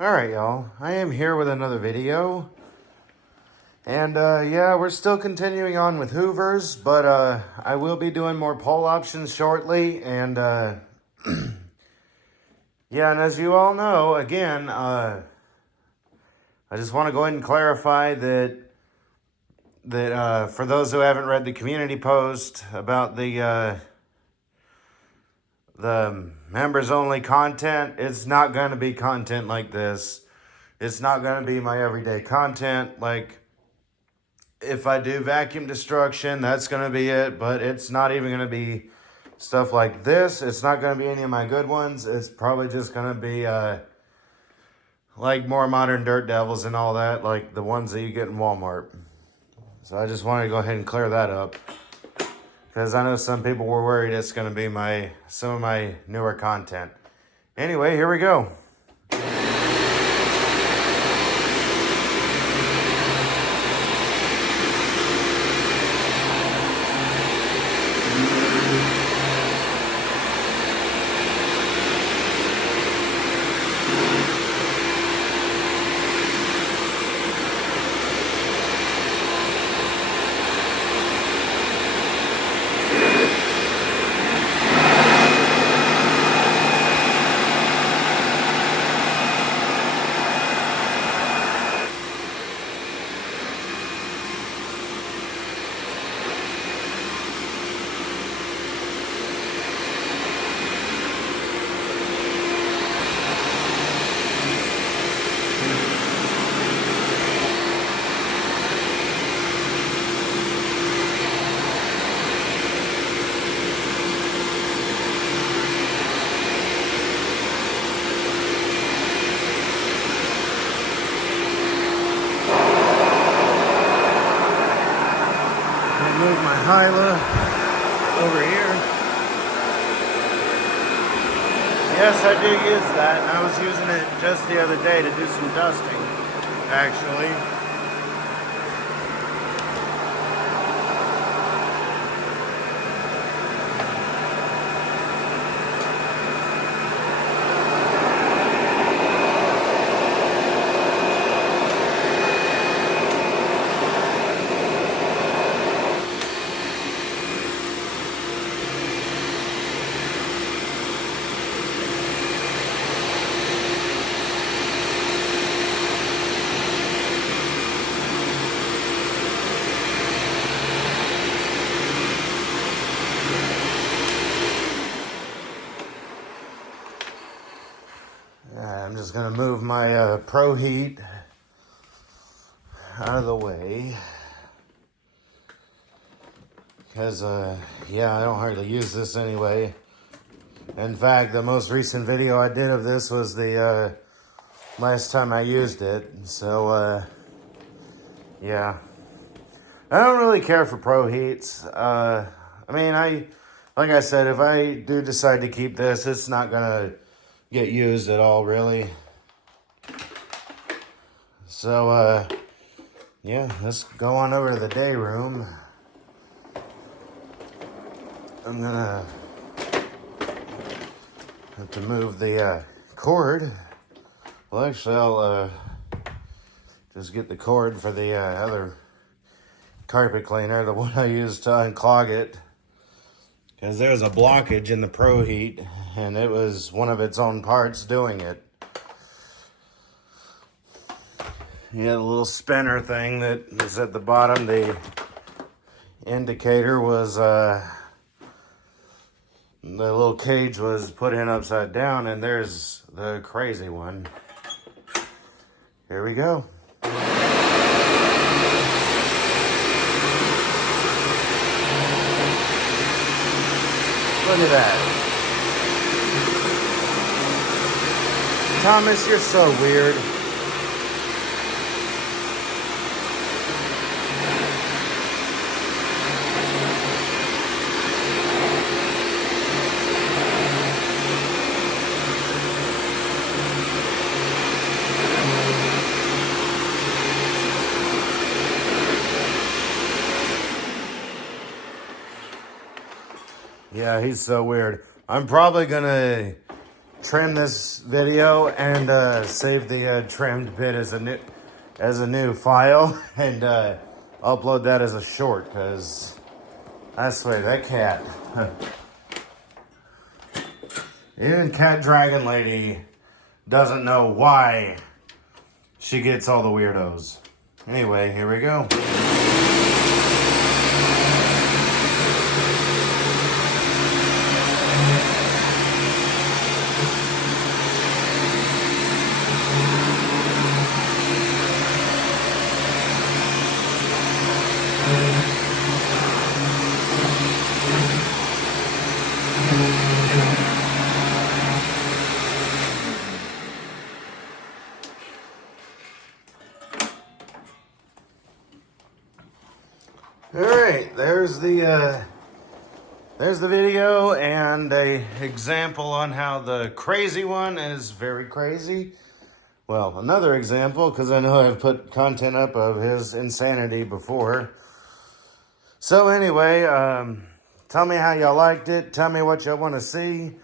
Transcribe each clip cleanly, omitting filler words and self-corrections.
Alright, y'all. I am here with another video. And, yeah, we're still continuing on with Hoovers, but, I will be doing more poll options shortly. And, yeah, and as you all know, again, I just want to go ahead and clarify that for those who haven't read the community post about the members only content, it's not going to be content like this. It's not going to be my everyday content. Like, if I do vacuum destruction, that's going to be it, but it's not even going to be stuff like this. It's not going to be any of my good ones. It's probably just going to be like more modern dirt devils and all that, like the ones that you get in Walmart. So I just wanted to go ahead and clear that up, because I know some people were worried it's going to be some of my newer content. Anyway, here we go. Move my Hyla over here. Yes, I do use that, and I was using it just the other day to do some dusting, actually. I'm just going to move my Pro Heat out of the way, because, yeah, I don't hardly use this anyway. In fact, the most recent video I did of this was the last time I used it. So, yeah. I don't really care for Pro Heats. I mean, like I said, if I do decide to keep this, it's not going to get used at all, really. So, yeah, let's go on over to the day room. I'm gonna have to move the cord. Well, actually, I'll just get the cord for the other carpet cleaner, the one I used to unclog it, because there was a blockage in the Pro Heat, and it was one of its own parts doing it. You had a little spinner thing that is at the bottom. The indicator was, the little cage was put in upside down, and there's the crazy one. Here we go. Look at that. Thomas, you're so weird. Yeah, he's so weird. I'm probably gonna trim this video and save the trimmed bit as a new file and upload that as a short, because I swear that cat, even Cat Dragon Lady doesn't know why she gets all the weirdos. Anyway, here we go. All right, there's the video and a example on how the crazy one is very crazy. Well, another example, because I know I've put content up of his insanity before. So anyway, tell me how y'all liked it. Tell me what y'all want to see.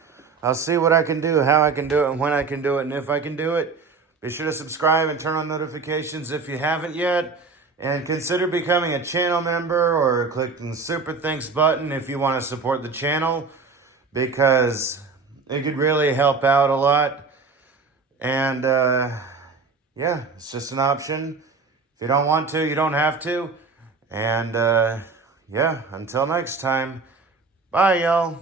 I'll see what I can do, how I can do it, and when I can do it, and if I can do it. Be sure to subscribe and turn on notifications if you haven't yet. And consider becoming a channel member or clicking the super thanks button if you want to support the channel, because it could really help out a lot. And yeah, it's just an option. If you don't want to, you don't have to. And yeah, until next time, bye y'all.